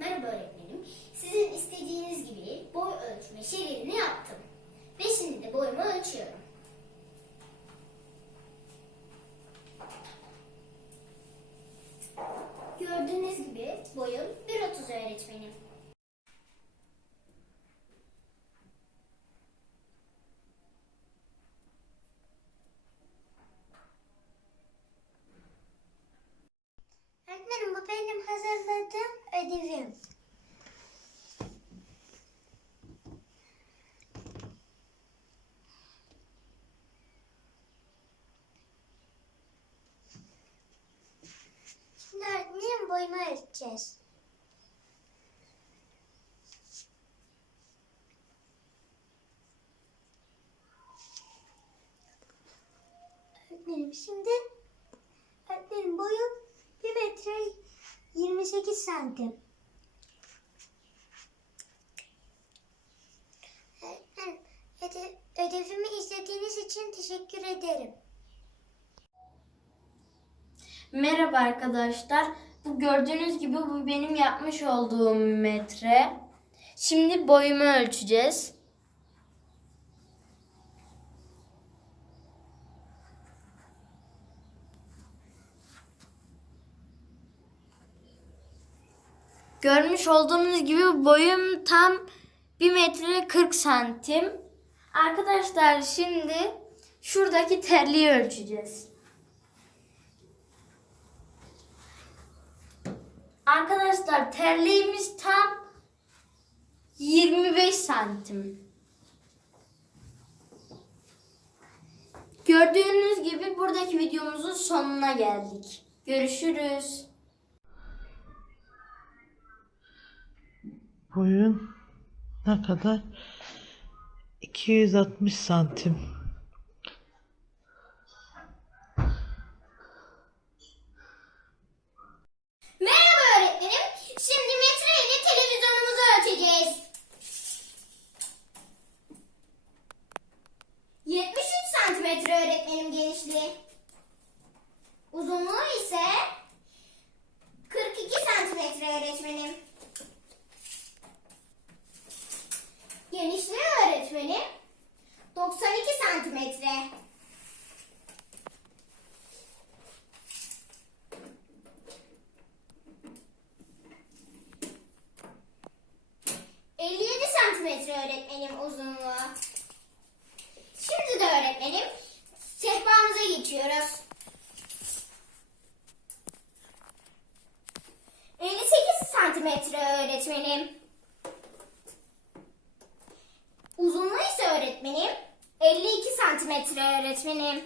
Merhaba öğretmenim. Sizin istediğiniz gibi boy ölçme şeridini yaptım. Ve şimdi de boyumu ölçüyorum. Gördüğünüz gibi boyum 1.30 öğretmenim. Öğretmenim bu benim hazırladığım ödevim. Şimdi öğretmenim boyumu ölçeceğiz. Şimdi öğretmenim boyum 1 metre 28 santim. Ödevimi izlediğiniz için teşekkür ederim. Merhaba arkadaşlar. Bu gördüğünüz gibi bu benim yapmış olduğum metre. Şimdi boyumu ölçeceğiz. Görmüş olduğunuz gibi boyum tam 1 metre 40 santim. Arkadaşlar şimdi şuradaki terliği ölçeceğiz. Arkadaşlar terliğimiz tam 25 santim. Gördüğünüz gibi buradaki videomuzun sonuna geldik. Görüşürüz. Boyun ne kadar? 260 santim. Merhaba öğretmenim. Şimdi metre ile televizyonumuzu ölçeceğiz. 73 santimetre öğretmenim genişliği. Uzunluğu ise 42 santimetre öğretmenim. Genişliği öğretmenim 92 santimetre. ...57 santimetre öğretmenim uzunluğu. Şimdi de öğretmenim sehpamıza geçiyoruz. 58 santimetre öğretmenim. Uzunluğu ise öğretmenim 52 santimetre öğretmenim.